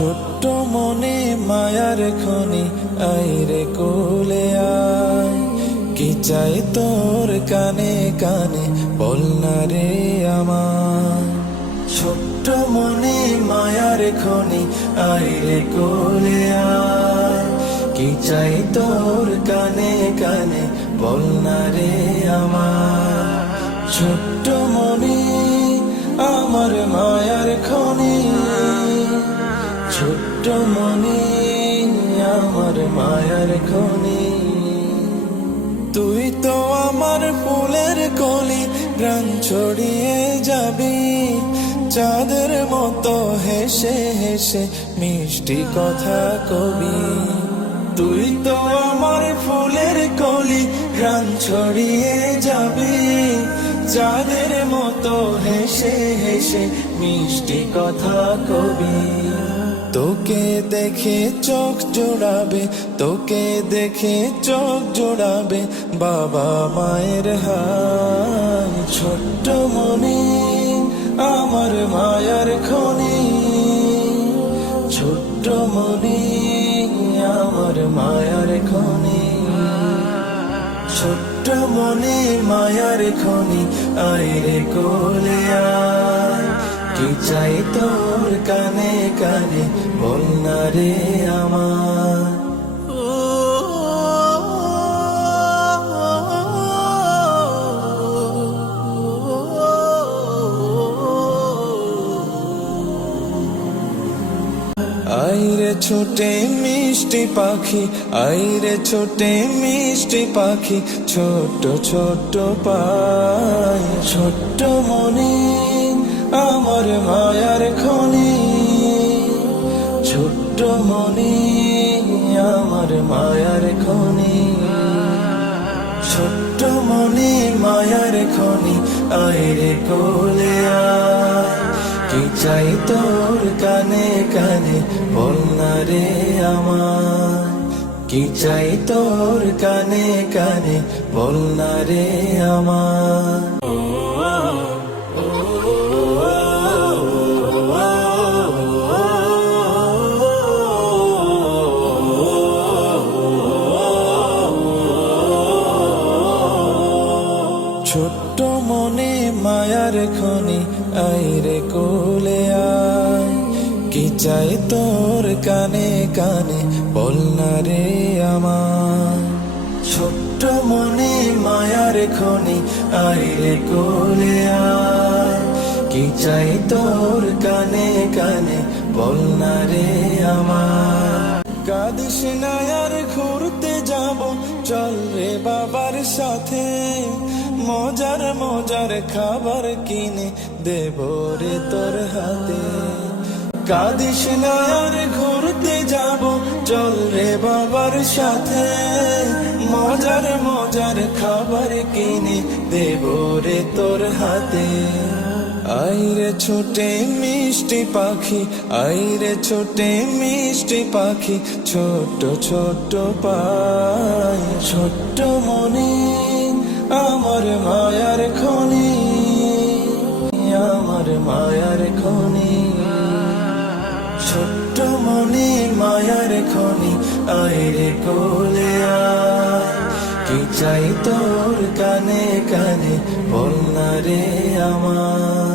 ছোট্ট মনে মায়ার খনি আইরে কোলে আয়, কি চাই তোর কানে কানে বল না রে আমার। ছোট্ট মনে মায়ার খনি আইরে কোলে আয়, কি চাই তোর কানে কানে বল না রে আমার। ছোট্ট মনে আমার মায়ার খনি, ছোট্ট মনে আমার মায়ার খনি। তুই তো আমার ফুলের কলি, প্রাণ ছড়িয়ে যাবি চাঁদের মতো হেসে হেসে মিষ্টি কথা কবি। তুই তো আমার ফুলের কলি, প্রাণ ছড়িয়ে যাবি চাঁদের মতো হেসে হেসে মিষ্টি কথা কবি। তোকে দেখে চোখ জোড়াবে, তোকে দেখে চোখ জোড়াবে বাবা মায়ের হাত। ছোট্ট মনে আমার মায়ার খনি, ছোট্ট মনে আমার মায়ার খনি। ছোট্ট মনে মায়ার খনি আইরে কোলে আয়, কি চাই তোর কানে কানে বল না রে আমার। আইরে ছোটে মিষ্টি পাখি, আইরে ছোটে মিষ্টি পাখি, ছোট ছোট পায়। ছোট্ট মনে আমার মায়ার খনি, ছোট্ট মনে আমার মায়ার খনি। ছোট্ট মনে মায়ার খনি আইরে কোলে আয়, কি চাই তোর কানে কানে বল না রে আমার। কি চাই তোর কানে কানে বল না রে আমার। ছোট্ট মনে মায়ার খনি আইরে কোলে আয়, কি চাই তোর কানে কানে বল না রে আমার। ছোট্ট মনে মায়ার খনি আইরে কোলে আয়, কি চাই তোর কানে কানে বল না রে আমার। কাঁদিস না আর ঘুরতে যাব চল রে বাবার সাথে, মজার মজার খাবার কিনে দেব রে তোর হাতে। কাঁদিস না আর ঘুরতে যাব চল রে বাবার সাথে, মজার মজার খাবার কিনে দেব রে তোর হাতে। আইরে ছোটে মিষ্টি পাখি, আইরে ছোটে মিষ্টি পাখি, ছোট ছোট পায়। ছোট্ট মনে আমার মায়ার খনি, আমার মায়ার খনি। ছোট্ট মনে মায়ার খনি আইরে কোলে আয়, কি চাই তোর কানে কানে বল না রে আমার।